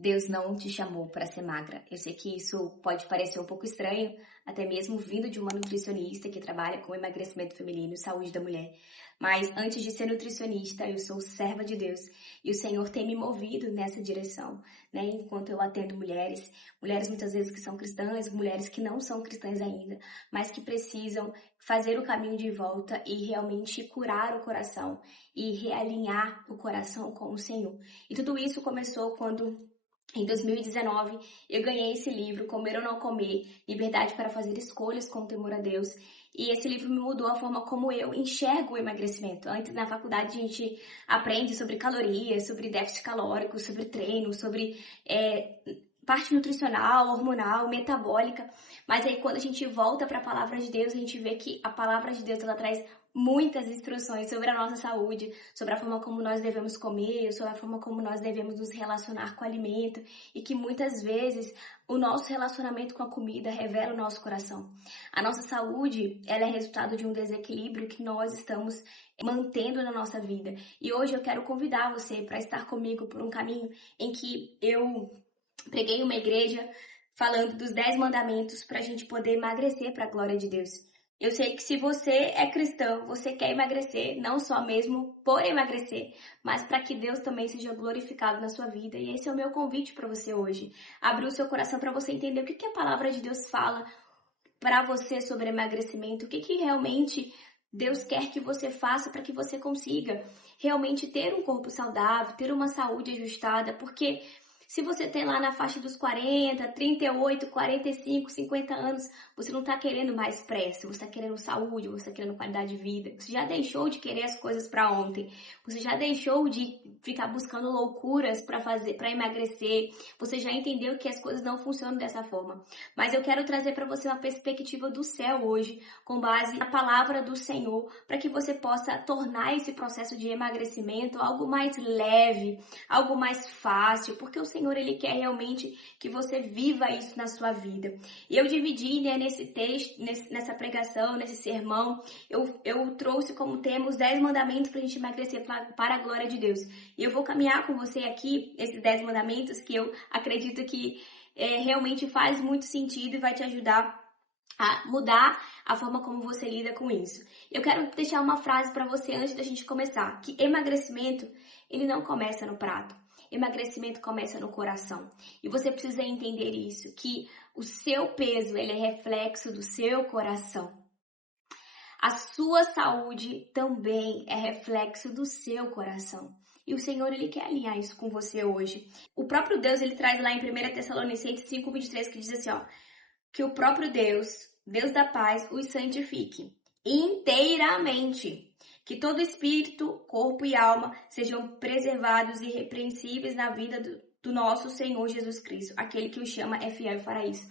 Deus não te chamou para ser magra. Eu sei que isso pode parecer um pouco estranho, até mesmo vindo de uma nutricionista que trabalha com emagrecimento feminino e saúde da mulher. Mas antes de ser nutricionista, eu sou serva de Deus e o Senhor tem me movido nessa direção, né? Enquanto eu atendo mulheres, mulheres muitas vezes que são cristãs, mulheres que não são cristãs ainda, mas que precisam fazer o caminho de volta e realmente curar o coração e realinhar o coração com o Senhor. E tudo isso começou quando em 2019, eu ganhei esse livro, Comer ou Não Comer, Liberdade para Fazer Escolhas com Temor a Deus. E esse livro me mudou a forma como eu enxergo o emagrecimento. Antes, na faculdade, a gente aprende sobre calorias, sobre déficit calórico, sobre treino, sobre parte nutricional, hormonal, metabólica. Mas aí, quando a gente volta para a Palavra de Deus, a gente vê que a Palavra de Deus, ela traz muitas instruções sobre a nossa saúde, sobre a forma como nós devemos comer, sobre a forma como nós devemos nos relacionar com o alimento e que muitas vezes o nosso relacionamento com a comida revela o nosso coração. A nossa saúde, ela é resultado de um desequilíbrio que nós estamos mantendo na nossa vida. E hoje eu quero convidar você para estar comigo por um caminho em que eu preguei uma igreja falando dos 10 mandamentos para a gente poder emagrecer para a glória de Deus. Eu sei que se você é cristão, você quer emagrecer, não só mesmo por emagrecer, mas para que Deus também seja glorificado na sua vida. E esse é o meu convite para você hoje. Abrir o seu coração para você entender o que a palavra de Deus fala para você sobre emagrecimento, o que realmente Deus quer que você faça para que você consiga realmente ter um corpo saudável, ter uma saúde ajustada, porque se você tem lá na faixa dos 40, 38, 45, 50 anos, você não está querendo mais pressa, você está querendo saúde, você está querendo qualidade de vida. Você já deixou de querer as coisas para ontem. Você já deixou de ficar buscando loucuras para emagrecer. Você já entendeu que as coisas não funcionam dessa forma. Mas eu quero trazer para você uma perspectiva do céu hoje, com base na palavra do Senhor, para que você possa tornar esse processo de emagrecimento algo mais leve, algo mais fácil, porque o Senhor, Ele quer realmente que você viva isso na sua vida. E eu dividi, né, nesse texto, nessa pregação, nesse sermão, eu trouxe como tema os 10 mandamentos para a gente emagrecer para a glória de Deus. E eu vou caminhar com você aqui, esses 10 mandamentos, que eu acredito que realmente faz muito sentido e vai te ajudar a mudar a forma como você lida com isso. Eu quero deixar uma frase para você antes da gente começar, que emagrecimento, ele não começa no prato. Emagrecimento começa no coração. E você precisa entender isso, que o seu peso, ele é reflexo do seu coração. A sua saúde também é reflexo do seu coração. E o Senhor, Ele quer alinhar isso com você hoje. O próprio Deus, Ele traz lá em 1 Tessalonicenses 5:23, que diz assim, ó, que o próprio Deus, Deus da paz, os santifique inteiramente. Que todo espírito, corpo e alma sejam preservados e irrepreensíveis na vida do nosso Senhor Jesus Cristo. Aquele que o chama é fiel e fará isso.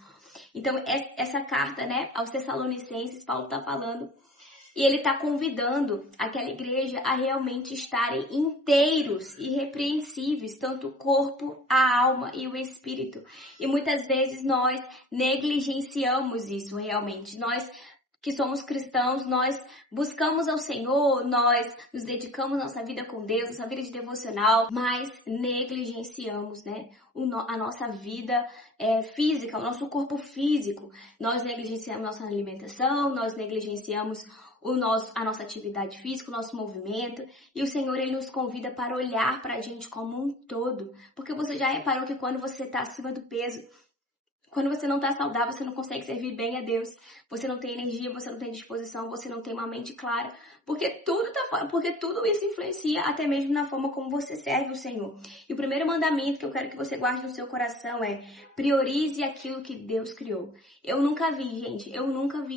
Então, essa carta, né, aos Tessalonicenses, Paulo está falando, e ele está convidando aquela igreja a realmente estarem inteiros, irrepreensíveis, tanto o corpo, a alma e o espírito. E muitas vezes nós negligenciamos isso realmente. Nós que somos cristãos, nós buscamos ao Senhor, nós nos dedicamos nossa vida com Deus, nossa vida de devocional, mas negligenciamos, né, a nossa vida física, o nosso corpo físico. Nós negligenciamos nossa alimentação, nós negligenciamos a nossa atividade física, o nosso movimento, e o Senhor, Ele nos convida para olhar para a gente como um todo, porque você já reparou que quando você está acima do peso, quando você não está saudável, você não consegue servir bem a Deus. Você não tem energia, você não tem disposição, você não tem uma mente clara. Porque tudo isso influencia até mesmo na forma como você serve o Senhor. E o primeiro mandamento que eu quero que você guarde no seu coração é: priorize aquilo que Deus criou. Eu nunca vi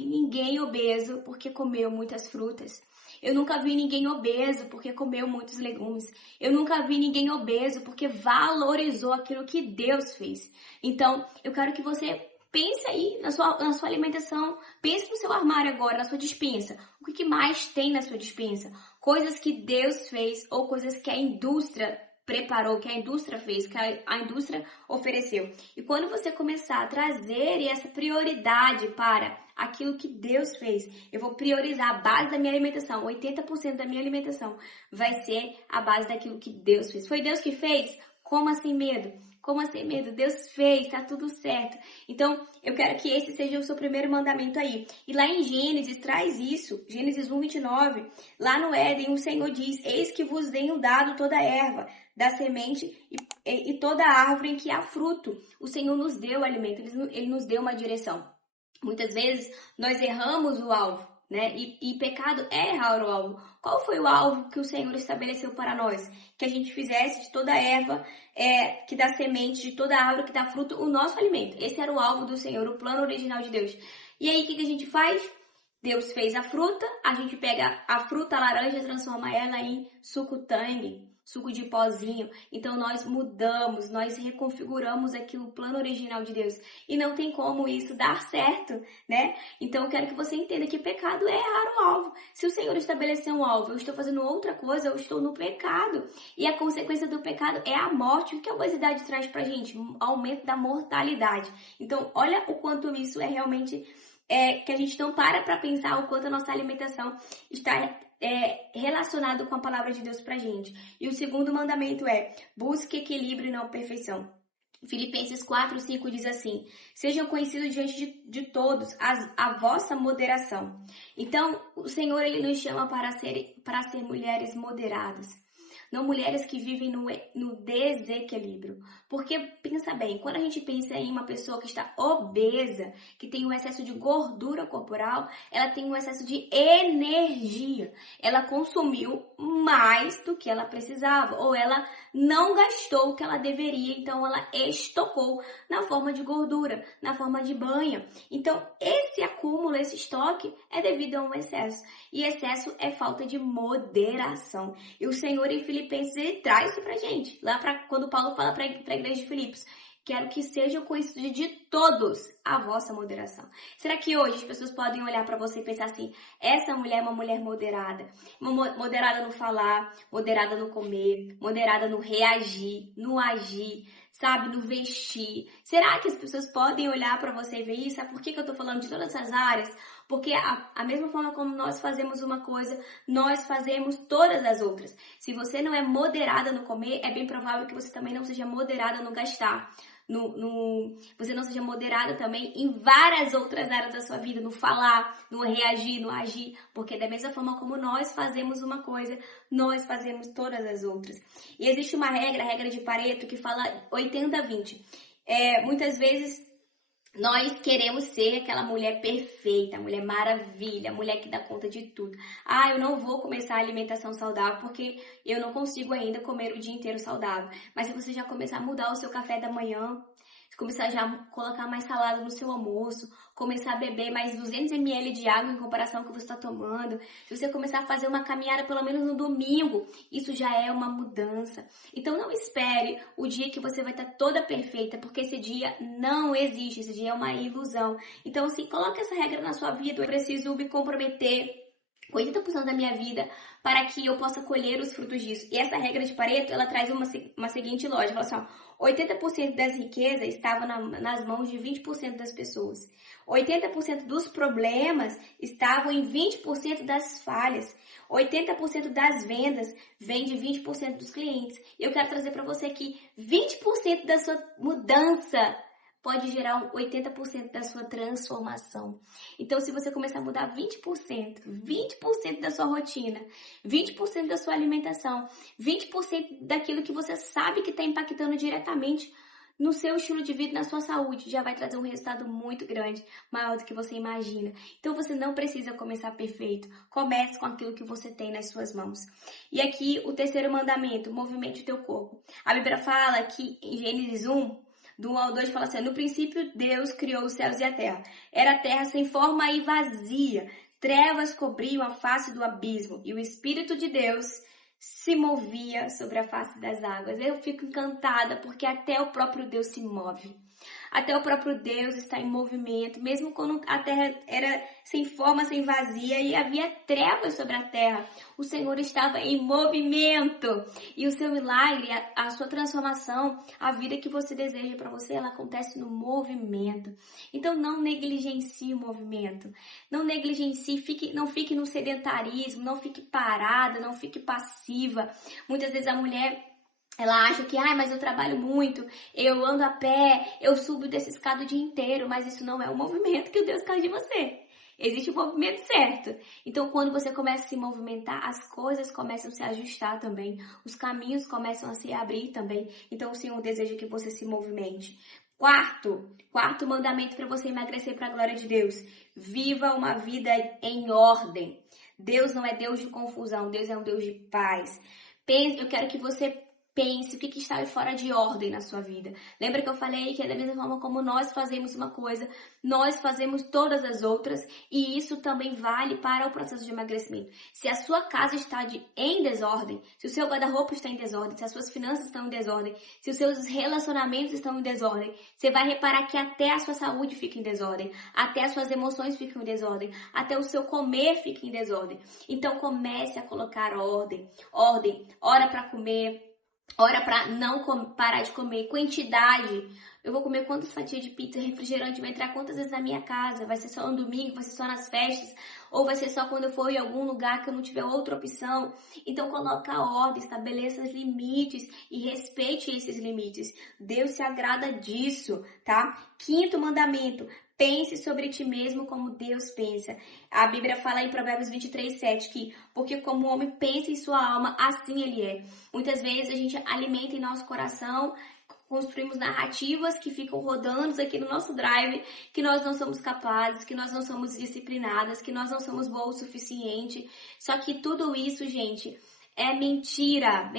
ninguém obeso porque comeu muitas frutas. Eu nunca vi ninguém obeso porque comeu muitos legumes. Eu nunca vi ninguém obeso porque valorizou aquilo que Deus fez. Então, eu quero que você pense aí na sua alimentação. Pense no seu armário agora, na sua despensa. O que mais tem na sua despensa? Coisas que Deus fez ou coisas que a indústria preparou, que a indústria fez, que a indústria ofereceu. E quando você começar a trazer essa prioridade para aquilo que Deus fez, eu vou priorizar a base da minha alimentação, 80% da minha alimentação vai ser a base daquilo que Deus fez. Foi Deus que fez? Coma sem medo. Como assim medo? Deus fez, tá tudo certo. Então, eu quero que esse seja o seu primeiro mandamento aí. E lá em Gênesis, traz isso. Gênesis 1:29. Lá no Éden, o Senhor diz: eis que vos tenho dado toda a erva da semente e toda a árvore em que há fruto. O Senhor nos deu alimento, Ele nos deu uma direção. Muitas vezes, nós erramos o alvo, né? E pecado é errar o alvo. Qual foi o alvo que o Senhor estabeleceu para nós? Que a gente fizesse de toda a erva que dá semente, de toda a árvore que dá fruto, o nosso alimento. Esse era o alvo do Senhor, o plano original de Deus. E aí, o que a gente faz? Deus fez a fruta, a gente pega a fruta, a laranja, e transforma ela em suco tangue, suco de pozinho. Então, nós mudamos, nós reconfiguramos aquilo, o plano original de Deus. E não tem como isso dar certo, né? Então, eu quero que você entenda que pecado é errar o alvo. Se o Senhor estabeleceu um alvo, eu estou fazendo outra coisa, eu estou no pecado. E a consequência do pecado é a morte. O que a obesidade traz pra gente? Um aumento da mortalidade. Então, olha o quanto isso é realmente... que a gente não para pensar o quanto a nossa alimentação está relacionado com a palavra de Deus pra gente. E o segundo mandamento é: busque equilíbrio e não perfeição. Filipenses 4:5 diz assim: sejam conhecidos diante de todos a vossa moderação. Então, o Senhor, Ele nos chama para ser mulheres moderadas. Não mulheres que vivem no desequilíbrio. Porque, pensa bem, quando a gente pensa em uma pessoa que está obesa, que tem um excesso de gordura corporal, ela tem um excesso de energia. Ela consumiu mais do que ela precisava, ou ela não gastou o que ela deveria, então ela estocou na forma de gordura, na forma de banha. Então, esse acúmulo, esse estoque é devido a um excesso. E excesso é falta de moderação. E o Senhor em Filipenses, ele traz isso pra gente. Lá quando Paulo fala pra igreja de Filipos: quero que sejam conhecidos de todos a vossa moderação. Será que hoje as pessoas podem olhar para você e pensar assim: essa mulher é uma mulher moderada? Moderada no falar, moderada no comer, moderada no reagir, no agir, sabe, no vestir. Será que as pessoas podem olhar para você e ver isso? Sabe por que eu tô falando de todas essas áreas? Porque a mesma forma como nós fazemos uma coisa, nós fazemos todas as outras. Se você não é moderada no comer, é bem provável que você também não seja moderada no gastar. Você não seja moderada também em várias outras áreas da sua vida, no falar, no reagir, no agir, porque da mesma forma como nós fazemos uma coisa, nós fazemos todas as outras. E existe uma regra, a regra de Pareto, que fala 80-20. Muitas vezes nós queremos ser aquela mulher perfeita, a mulher maravilha, a mulher que dá conta de tudo. Eu não vou começar a alimentação saudável porque eu não consigo ainda comer o dia inteiro saudável. Mas se você já começar a mudar o seu café da manhã, começar já a colocar mais salada no seu almoço, começar a beber mais 200 ml de água em comparação ao que você está tomando, se você começar a fazer uma caminhada pelo menos no domingo, isso já é uma mudança. Então não espere o dia que você vai estar toda perfeita, porque esse dia não existe, esse dia é uma ilusão. Então assim, coloque essa regra na sua vida: eu preciso me comprometer 80% da minha vida para que eu possa colher os frutos disso. E essa regra de Pareto, ela traz uma seguinte lógica: ela fala assim, 80% das riquezas estavam nas mãos de 20% das pessoas. 80% dos problemas estavam em 20% das falhas. 80% das vendas vem de 20% dos clientes. E eu quero trazer para você que 20% da sua mudança pode gerar 80% da sua transformação. Então, se você começar a mudar 20% da sua rotina, 20% da sua alimentação, 20% daquilo que você sabe que está impactando diretamente no seu estilo de vida, na sua saúde, já vai trazer um resultado muito grande, maior do que você imagina. Então, você não precisa começar perfeito. Comece com aquilo que você tem nas suas mãos. E aqui, o terceiro mandamento: movimente o teu corpo. A Bíblia fala que em Gênesis 1, do 1 ao 2, fala assim: no princípio Deus criou os céus e a terra. Era a terra sem forma e vazia. Trevas cobriam a face do abismo e o Espírito de Deus se movia sobre a face das águas. Eu fico encantada porque até o próprio Deus se move. Até o próprio Deus está em movimento, mesmo quando a terra era sem forma, sem vazia e havia trevas sobre a terra. O Senhor estava em movimento. E o seu milagre, a sua transformação, a vida que você deseja para você, ela acontece no movimento. Então não negligencie o movimento. Não negligencie, não fique no sedentarismo, não fique parada, não fique passiva. Muitas vezes a mulher, Ela acha que, mas eu trabalho muito, eu ando a pé, eu subo desse escada o dia inteiro, mas isso não é o movimento que o Deus quer de você. Existe o movimento certo. Então, quando você começa a se movimentar, as coisas começam a se ajustar também. Os caminhos começam a se abrir também. Então, o Senhor deseja que você se movimente. Quarto mandamento para você emagrecer para a glória de Deus. Viva uma vida em ordem. Deus não é Deus de confusão, Deus é um Deus de paz. Eu quero que você pense o que está fora de ordem na sua vida. Lembra que eu falei que é da mesma forma como nós fazemos uma coisa, nós fazemos todas as outras, e isso também vale para o processo de emagrecimento. Se a sua casa está em desordem, se o seu guarda-roupa está em desordem, se as suas finanças estão em desordem, se os seus relacionamentos estão em desordem, você vai reparar que até a sua saúde fica em desordem, até as suas emoções ficam em desordem, até o seu comer fica em desordem. Então comece a colocar ordem, hora para comer, hora para não parar de comer, quantidade. Eu vou comer quantas fatias de pizza, refrigerante, vai entrar quantas vezes na minha casa? Vai ser só no domingo, vai ser só nas festas? Ou vai ser só quando eu for em algum lugar que eu não tiver outra opção? Então coloca ordem, estabeleça os limites e respeite esses limites. Deus se agrada disso, tá? Quinto mandamento. Pense sobre ti mesmo como Deus pensa. A Bíblia fala em Provérbios 23:7 que, porque como o homem pensa em sua alma, assim ele é. Muitas vezes a gente alimenta em nosso coração, construímos narrativas que ficam rodando aqui no nosso drive, que nós não somos capazes, que nós não somos disciplinadas, que nós não somos boas o suficiente. Só que tudo isso, gente, é mentira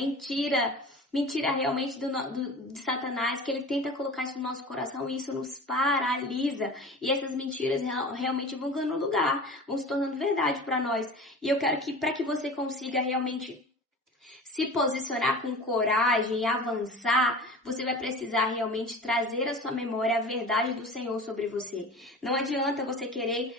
realmente de Satanás, que ele tenta colocar isso no nosso coração e isso nos paralisa. E essas mentiras realmente vão ganhando lugar, vão se tornando verdade para nós. E eu quero que, para que você consiga realmente se posicionar com coragem e avançar, você vai precisar realmente trazer à sua memória a verdade do Senhor sobre você. Não adianta você querer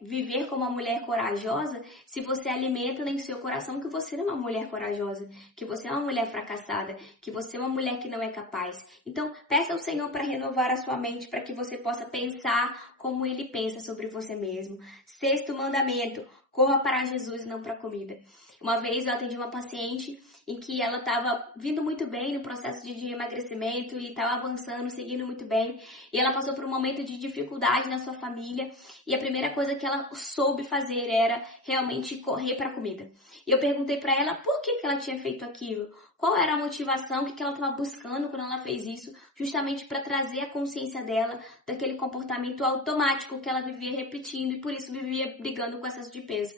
viver como uma mulher corajosa se você alimenta em seu coração que você não é uma mulher corajosa, que você é uma mulher fracassada, que você é uma mulher que não é capaz. Então, peça ao Senhor para renovar a sua mente, para que você possa pensar como Ele pensa sobre você mesmo. Sexto mandamento, corra para Jesus e não para a comida. Uma vez eu atendi uma paciente em que ela estava vindo muito bem no processo de emagrecimento e estava avançando, seguindo muito bem. E ela passou por um momento de dificuldade na sua família e a primeira coisa que ela soube fazer era realmente correr para a comida. E eu perguntei para ela por que ela tinha feito aquilo. Qual era a motivação, o que ela estava buscando quando ela fez isso, justamente para trazer a consciência dela daquele comportamento automático que ela vivia repetindo e por isso vivia brigando com excesso de peso.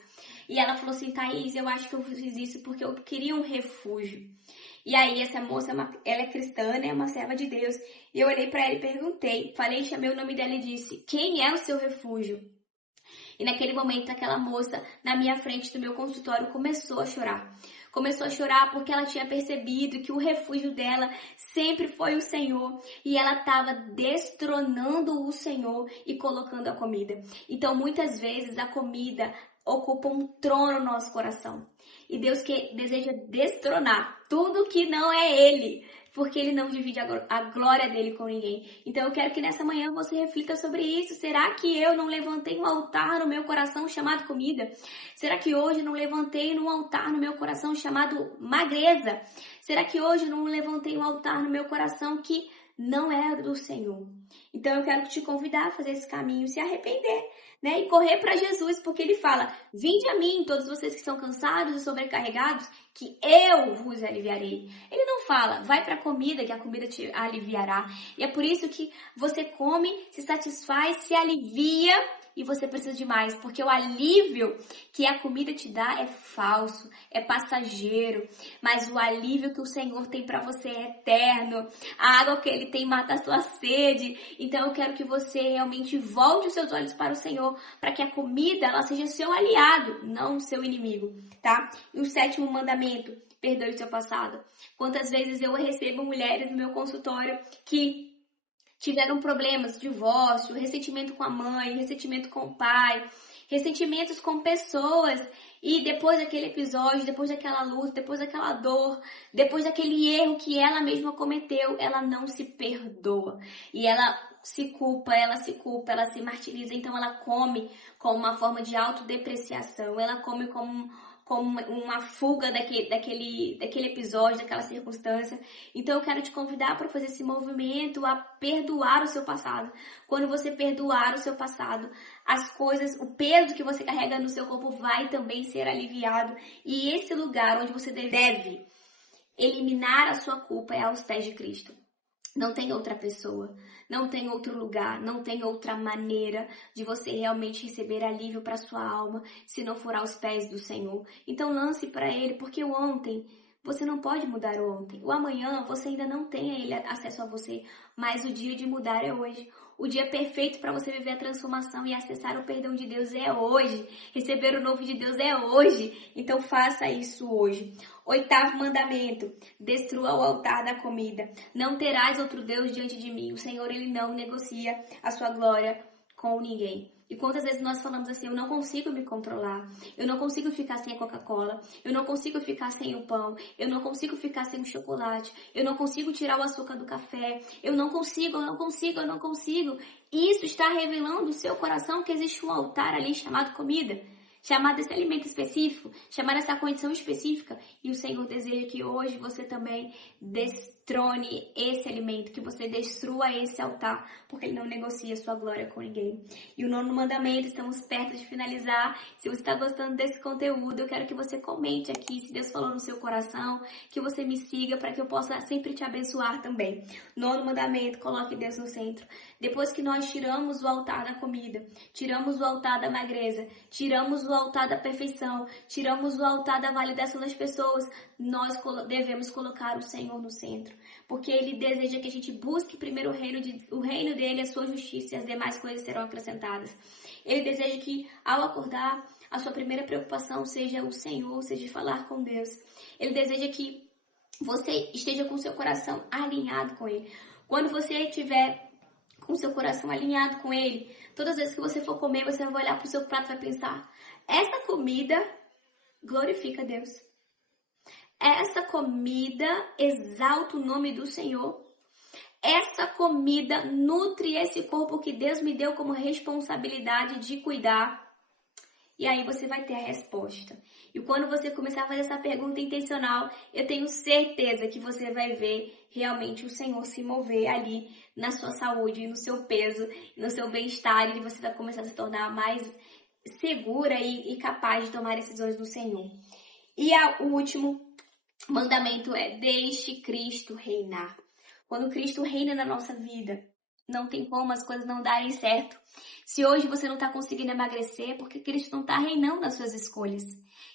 E ela falou assim, Thaís, eu acho que eu fiz isso porque eu queria um refúgio. E aí essa moça, ela é cristã, né, uma serva de Deus. E eu olhei para ela e perguntei, chamei o nome dela e disse, quem é o seu refúgio? E naquele momento, aquela moça na minha frente do meu consultório começou a chorar. Começou a chorar porque ela tinha percebido que o refúgio dela sempre foi o Senhor. E ela estava destronando o Senhor e colocando a comida. Então, muitas vezes, a comida ocupa um trono no nosso coração. E Deus deseja destronar tudo que não é Ele, porque Ele não divide a glória dele com ninguém. Então eu quero que nessa manhã você reflita sobre isso. Será que eu não levantei um altar no meu coração chamado comida? Será que hoje eu não levantei um altar no meu coração chamado magreza? Será que hoje eu não levantei um altar no meu coração que não é do Senhor? Então eu quero te convidar a fazer esse caminho, se arrepender, né? E correr para Jesus, porque Ele fala, vinde a mim, todos vocês que estão cansados e sobrecarregados, que eu vos aliviarei. Ele não fala, vai para a comida, que a comida te aliviará. E é por isso que você come, se satisfaz, se alivia e você precisa de mais, porque o alívio que a comida te dá é falso, é passageiro, mas o alívio que o Senhor tem para você é eterno. A água que Ele tem mata a sua sede. Então eu quero que você realmente volte os seus olhos para o Senhor, para que a comida ela seja seu aliado, não seu inimigo, tá? E o sétimo mandamento, perdoe o seu passado. Quantas vezes eu recebo mulheres no meu consultório que tiveram problemas, divórcio, ressentimento com a mãe, ressentimento com o pai, ressentimentos com pessoas, e depois daquele episódio, depois daquela luta, depois daquela dor, depois daquele erro que ela mesma cometeu, ela não se perdoa. E ela se culpa, ela se martiriza, então ela come como uma forma de autodepreciação, ela come como como uma fuga daquele episódio, daquela circunstância. Então eu quero te convidar para fazer esse movimento, a perdoar o seu passado. Quando você perdoar o seu passado, as coisas, o peso que você carrega no seu corpo vai também ser aliviado. E esse lugar onde você deve eliminar a sua culpa é aos pés de Cristo. Não tem outra pessoa, não tem outro lugar, não tem outra maneira de você realmente receber alívio para sua alma se não for aos pés do Senhor. Então lance para Ele, porque o ontem você não pode mudar o ontem. O amanhã você ainda não tem ele acesso a você, mas o dia de mudar é hoje. O dia perfeito para você viver a transformação e acessar o perdão de Deus é hoje. Receber o novo de Deus é hoje. Então faça isso hoje. 8º mandamento: destrua o altar da comida. Não terás outro Deus diante de mim. O Senhor, Ele não negocia a sua glória com ninguém. E quantas vezes nós falamos assim, eu não consigo me controlar, eu não consigo ficar sem a Coca-Cola, eu não consigo ficar sem o pão, eu não consigo ficar sem o chocolate, eu não consigo tirar o açúcar do café, eu não consigo. Isso está revelando no seu coração que existe um altar ali chamado comida, chamado esse alimento específico, chamado essa condição específica. E o Senhor deseja que hoje você também destrone esse alimento, que você destrua esse altar, porque Ele não negocia sua glória com ninguém. E o 9º mandamento, estamos perto de finalizar. Se você está gostando desse conteúdo, eu quero que você comente aqui, se Deus falou no seu coração, que você me siga para que eu possa sempre te abençoar também. 9º mandamento, coloque Deus no centro. Depois que nós tiramos o altar da comida, tiramos o altar da magreza, tiramos o altar da perfeição, tiramos o altar da validação das pessoas, nós devemos colocar o Senhor no centro, porque Ele deseja que a gente busque primeiro o reino dEle, a sua justiça, e as demais coisas serão acrescentadas. Ele deseja que, ao acordar, a sua primeira preocupação seja o Senhor, seja falar com Deus. Ele deseja que você esteja com o seu coração alinhado com Ele. Quando você estiver com o seu coração alinhado com Ele, todas as vezes que você for comer, você vai olhar para o seu prato e vai pensar, essa comida glorifica a Deus. Essa comida exalta o nome do Senhor. Essa comida nutre esse corpo que Deus me deu como responsabilidade de cuidar. E aí você vai ter a resposta. E quando você começar a fazer essa pergunta intencional, eu tenho certeza que você vai ver realmente o Senhor se mover ali na sua saúde, no seu peso, no seu bem-estar, e você vai começar a se tornar mais segura e capaz de tomar decisões do Senhor. E o último mandamento é: deixe Cristo reinar. Quando Cristo reina na nossa vida, não tem como as coisas não darem certo. Se hoje você não está conseguindo emagrecer, é porque Cristo não está reinando nas suas escolhas.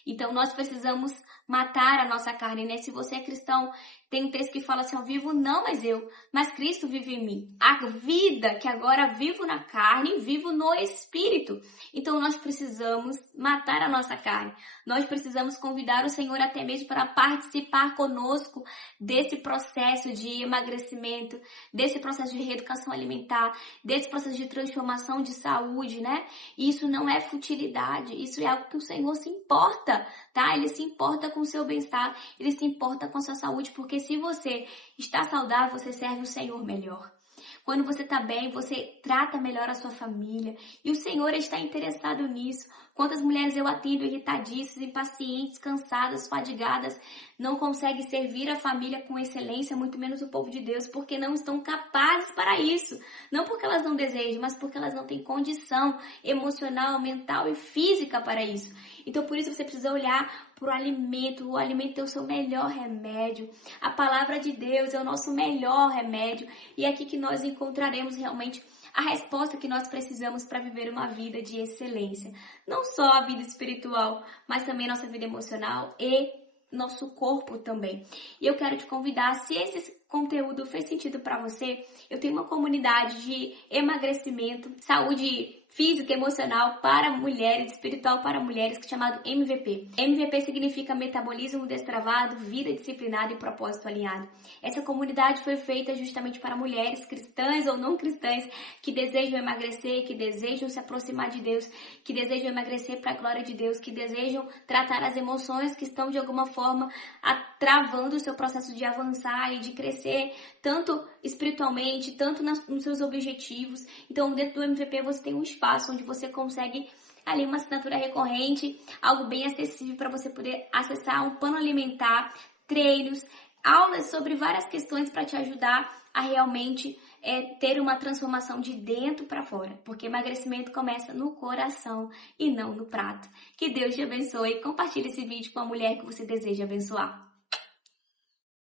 Então nós precisamos matar a nossa carne, né? Se você é cristão, tem um texto que fala assim, eu vivo não mais eu, mas Cristo vive em mim. A vida que agora vivo na carne, vivo no Espírito. Então nós precisamos matar a nossa carne. Nós precisamos convidar o Senhor até mesmo para participar conosco desse processo de emagrecimento, desse processo de reeducação alimentar, desse processo de transformação de saúde, né? E isso não é futilidade, isso é algo que o Senhor se importa, tá? Ele se importa com o seu bem-estar, Ele se importa com a sua saúde, porque se você está saudável, você serve o Senhor melhor. Quando você está bem, você trata melhor a sua família. E o Senhor está interessado nisso. Quantas mulheres eu atendo irritadiças, impacientes, cansadas, fadigadas, não conseguem servir a família com excelência, muito menos o povo de Deus, porque não estão capazes para isso. Não porque elas não desejam, mas porque elas não têm condição emocional, mental e física para isso. Então, por isso você precisa olhar para o alimento é o seu melhor remédio. A palavra de Deus é o nosso melhor remédio. E é aqui que nós encontraremos realmente a resposta que nós precisamos para viver uma vida de excelência. Não só a vida espiritual, mas também a nossa vida emocional e nosso corpo também. E eu quero te convidar, se esse conteúdo fez sentido para você, eu tenho uma comunidade de emagrecimento, saúde física e emocional para mulheres, espiritual para mulheres, que é chamado MVP. MVP significa metabolismo destravado, vida disciplinada e propósito alinhado. Essa comunidade foi feita justamente para mulheres cristãs ou não cristãs que desejam emagrecer, que desejam se aproximar de Deus, que desejam emagrecer para a glória de Deus, que desejam tratar as emoções que estão de alguma forma travando o seu processo de avançar e de crescer, tanto espiritualmente, tanto nos seus objetivos. Então, dentro do MVP você tem um espaço onde você consegue ali uma assinatura recorrente, algo bem acessível para você poder acessar um plano alimentar, treinos, aulas sobre várias questões para te ajudar a realmente ter uma transformação de dentro para fora, porque emagrecimento começa no coração e não no prato. Que Deus te abençoe e compartilhe esse vídeo com a mulher que você deseja abençoar.